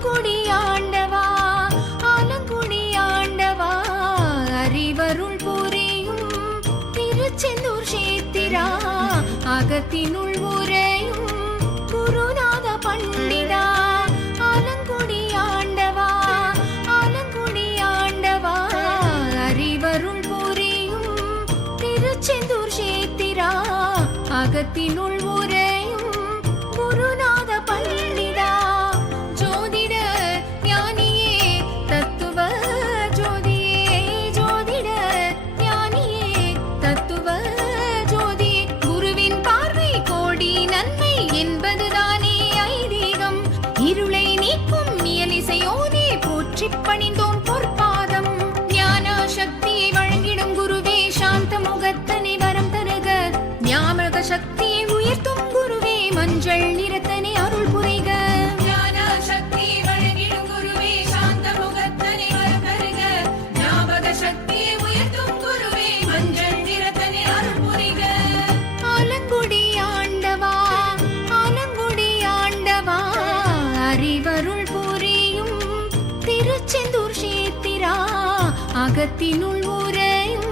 ஆலங்குடி ஆண்டவா ஆலங்குடி ஆண்டவா அறிவருள் புரியும் திருச்செந்தூர் சேத்திரா அகத்தினுள் உரையும் குருநாத பண்டிதா ஆலங்குடி ஆண்டவா ஆலங்குடி ஆண்டவா அறிவருள் புரியும் திருச்செந்தூர் சேத்திரா அகத்தினுள் உரையும் குருநாத பண்டிதா ஜோதிட ஞானியே தத்துவ ஜோதியே ஜோதிட ஞானியே தத்துவ ஜோதி குருவின் பார்வை கோடி நன்மை என்பதுதானே ஐதீகம் இருளை நீக்கும் இயலிசையோனே போற்றி பணிந்தோம் பொற்பாதம் ஞான சக்தியை வழங்கிடும் குருவே சாந்த முகத்தனை வரம் தருக ஞாபக சக்தியை உயர்த்தும் குருவே மஞ்சள் நிறத்தனை அருள் புரிக ஞான சக்தியை வழங்கிடும் குருவே சாந்த முகத்தனை வரம் தருக ஞாபக சக்தியை உயர்த்தும் குருவே மஞ்சள் நிறத்தனை அருள் புரிக ஆலங்குடி ஆண்டவா ஆலங்குடி ஆண்டவா அறிவருள் புரியும் திருச்செந்தூர் சேத்திரா அகத்தினுள் உரையும்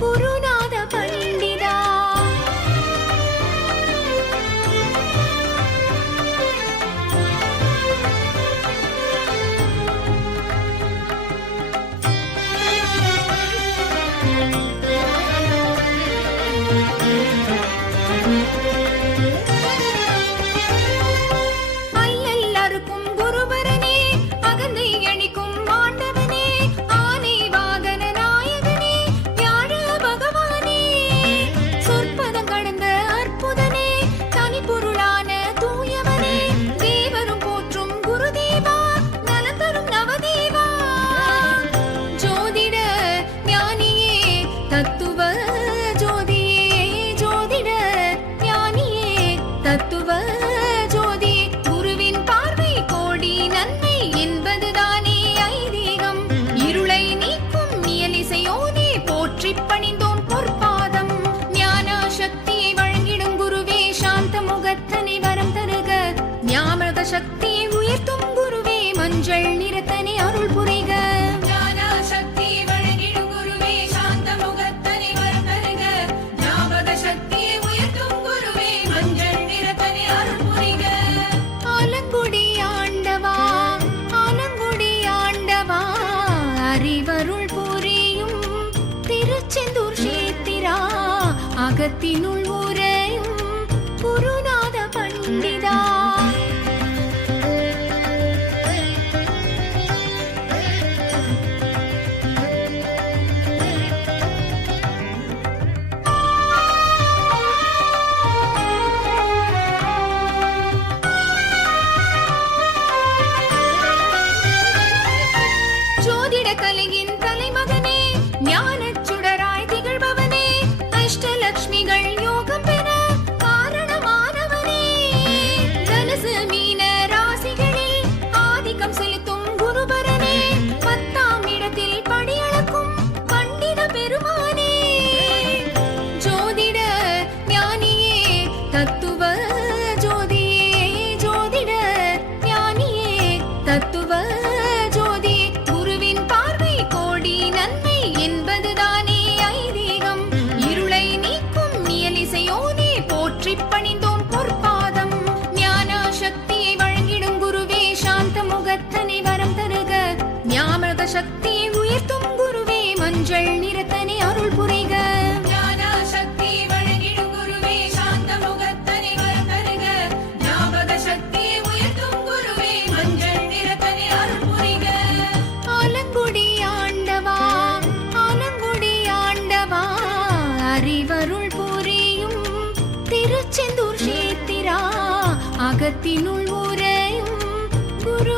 குருநாத பண்டிதா அல்லல்லருக்கும் குருபரனே அகந்தை அணிக்கும் ஆண்டவனே ஆனை வாகன நாயகனே ஞான பகவானே சொற்பதம் கடந்த அற்புதனே தனிப்பொருளான தூயவனே தேவரும் போற்றும் குருதேவா நலம் தரும் நவதேவா ஜோதிட ஞானியே தத்துவ ஜோதியே ஜோதிட ஞானியே தத்துவ ஜோதி குருவின் பார்வை கோடி நன்மை என்பதுதானே ஐதீகம் இருளை நீக்கும் இயலிசையோனே போற்றி பணிந்தோம் பொற்பாதம் ஞான சக்தியை வழங்கிடும் குருவே சாந்த முகத்தனை வரம் தருக ஞாபக சக்தியை உயர்த்தும் குருவே மஞ்சள் நிறத்தனை அருள் புரிக ஞான சக்தியை வழங்கிடும் குருவே சாந்த முகத்தனை வரம் தருக ஞாபக சக்தியை உயர்த்தும் குருவே மஞ்சள் நிறத்தனை அருள் புரிக ஆலங்குடி ஆண்டவா ஆலங்குடி ஆண்டவா அறிவருள் புரியும் திருச்செந்தூர் சேத்திரா அகத்தினுள் உரையும் குருநாத பண்டிதா ஜோதிட கலையின் தலைமகனே ஞானச் சுடராய் திகழ்பவனே அஷ்டலக்ஷ்மிகள் யோகம் பெற காரணமானவனே தனுசு மீன ராசிகளில் ஆதிக்கம் செலுத்தும் குருபரனே 10ஆம் இடத்தில் படியளக்கும் பண்டித பெருமானே ஜோதிட ஞானியே தத்துவ ஜோதியே ஜோதிட ஞானியே தத்துவ ஜோதி குருவின் பார்வை கோடி நன்மை என்பதுதானே ஐதீகம் இருளை நீக்கும் இயலிசையோனே போற்றி பணிந்தோம் பொற்பாதம் ஞான சக்தியை வழங்கிடும் குருவே சாந்த முகத்தனை வரம் தருக ஞாபக சக்தியை உயர்த்தும் குருவே மஞ்சள் நிறத்தனை அருள் புரிக ஞான சக்தியை வழங்கிடும் குருவே சாந்த முகத்தனை வரம் தருக ஞாபக சக்தியை உயர்த்தும் குருவே மஞ்சள் நிறத்தனை அருள் புரிக ஆலங்குடி ஆண்டவா ஆலங்குடி ஆண்டவா அறிவருள் புரியும் திருச்செந்தூர் சேத்திரா அகத்தினுள் உரையும் குரு